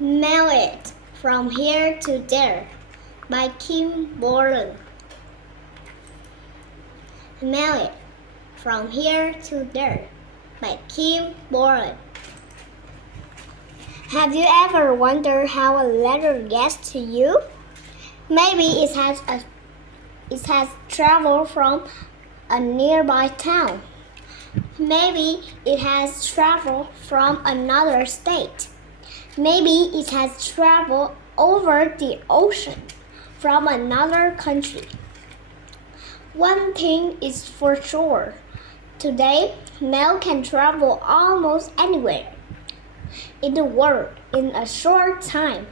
Mail It From Here to There by Kim Borland. Mail It From Here to There by Kim Borland. Have you ever wondered how a letter gets to you? Maybe it has traveled from a nearby town. Maybe it has traveled from another state. Maybe it has traveled over the ocean from another country. One thing is for sure. Today, mail can travel almost anywhere in the world in a short time,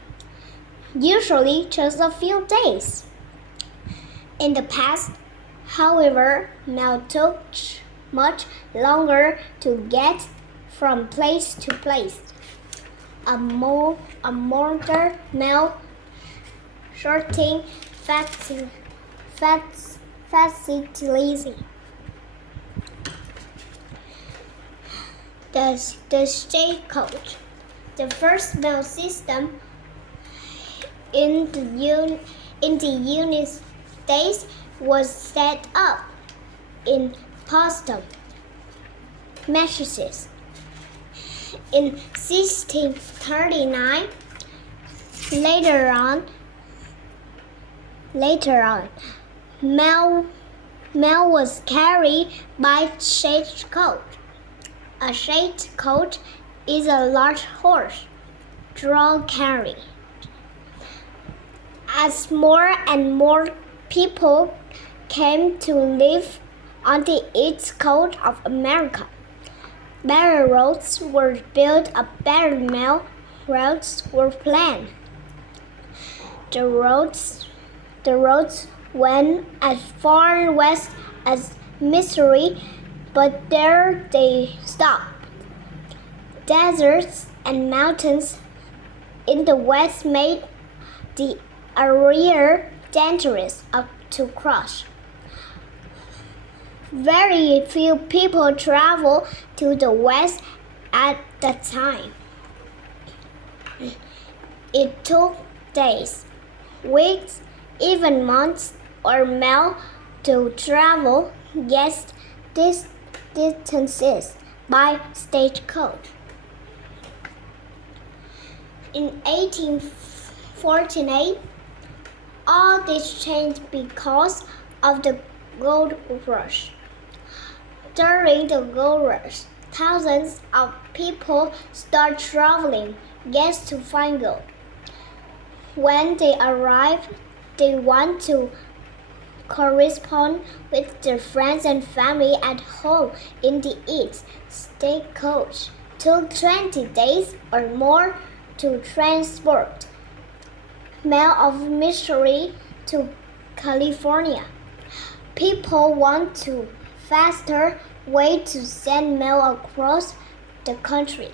usually just a few days. In the past, however, mail took much longer to get from place to place. A modern mail sorting facility. The stagecoach, the first mail system in the United States, was set up in Boston, Massachusetts. In 1639, later on, mail was carried by stagecoach. A stagecoach is a large horse-drawn carriage. As more and more people came to live on the East Coast of America, better roads were built and better mail routes were planned. The roads went as far west as Missouri, but there they stopped. Deserts and mountains in the west made the area dangerous to cross. Very few people traveled to the west at that time. It took days, weeks, even months or mail to travel these distances by stagecoach. In 1848, all this changed because of the gold rush. During the gold rush, thousands of people start traveling west to find gold. When they arrive, they want to correspond with their friends and family at home in the East. Stagecoach took 20 days or more to transport mail of Missouri to California. People want to faster way to send mail across the country.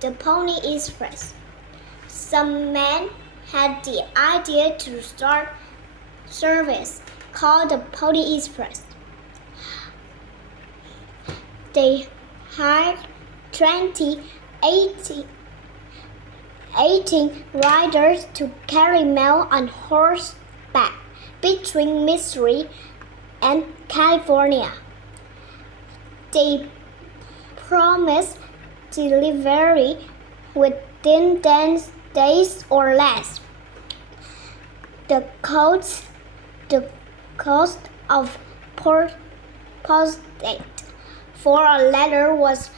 The Pony Express. Some men had the idea to start service called the Pony Express. They hired 18 riders to carry mail on horseback between Missouri and California. They promised delivery within 10 days or less. The cost of postage for a letter was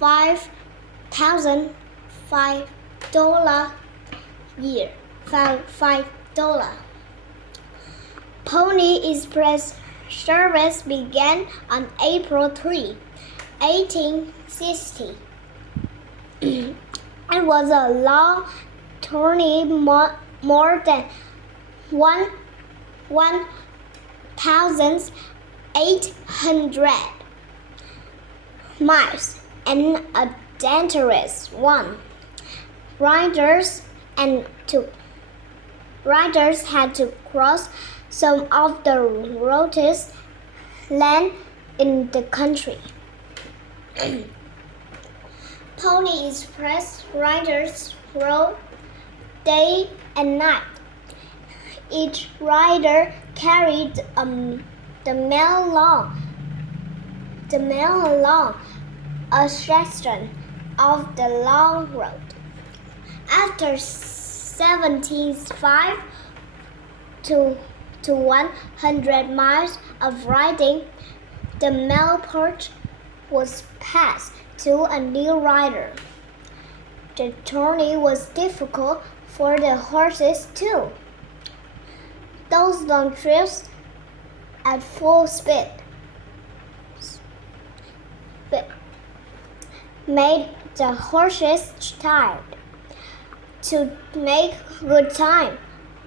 $5,005 year. $5. Pony Express service began on April 3, 1860. It was a long journey, more than 1,800 miles, and a dangerous one. Riders had to cross some of the roughest land in the country. Pony Express riders rode day and night. Each rider carried the mail along a section of the long road. After 75 to 100 miles of riding, the mail porch was passed to a new rider. The journey was difficult for the horses too. Those long trips at full speed made the horses tired. To make good time,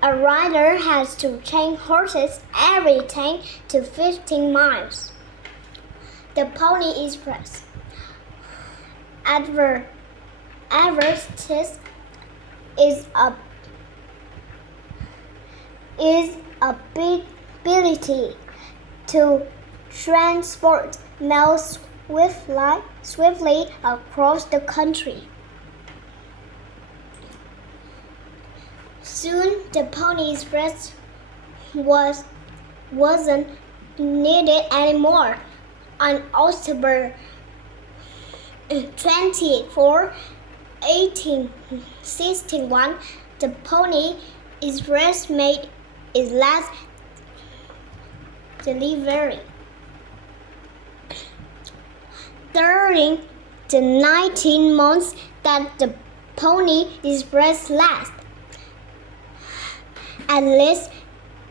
a rider has to change horses every 10 to 15 miles. The Pony Express advertises its ability to transport mail swiftly across the country. Soon the Pony Express wasn't needed anymore. On October 24, 1861, the Pony Express made its last delivery. During the 19 months that the Pony Express lasted, at least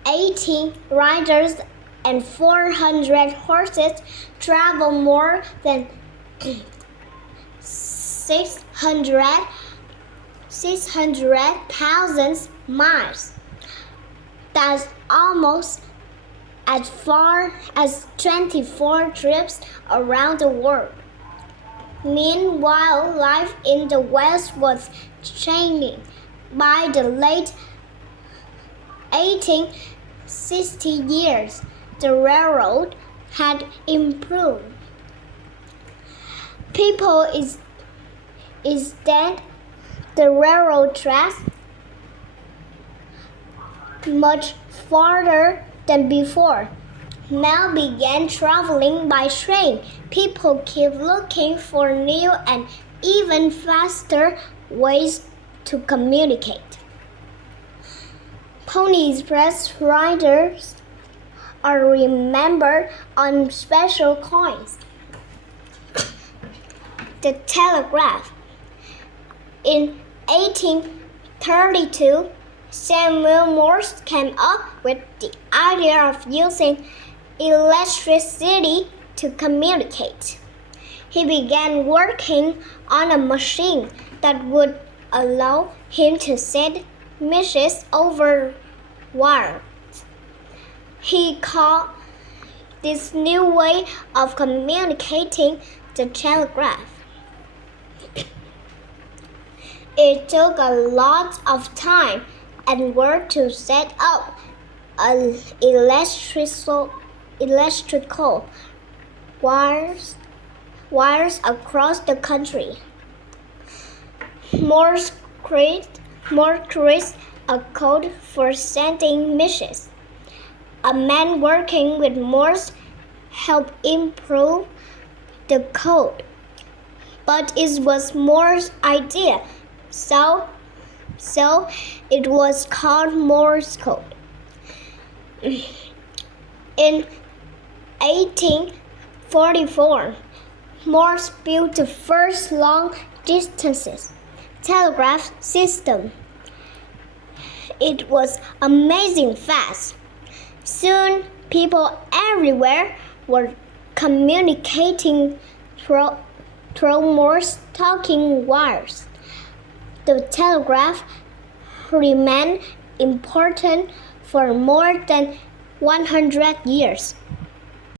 18 riders and 400 horses traveled more than 600,000 miles. That's almost as far as 24 trips around the world. Meanwhile, life in the West was changing. By the late 1860 years, the railroad had improved. People extended the railroad tracks much farther than before. Now began traveling by train. People keep looking for new and even faster ways to communicate. Pony Express riders are remembered on special coins. The telegraph. In 1832, Samuel Morse came up with the idea of using electricity to communicate. He began working on a machine that would allow him to send messages over wire. He called this new way of communicating the telegraph. It took a lot of time and work to set up electrical wires across the country. Morse created a code for sending messages. A man working with Morse helped improve the code, but it was Morse's idea, so it was called Morse code. In 1844, Morse built the first long-distance telegraph system. It was amazing fast. Soon, people everywhere were communicating through Morse talking wires. The telegraph remained important for more than 100 years.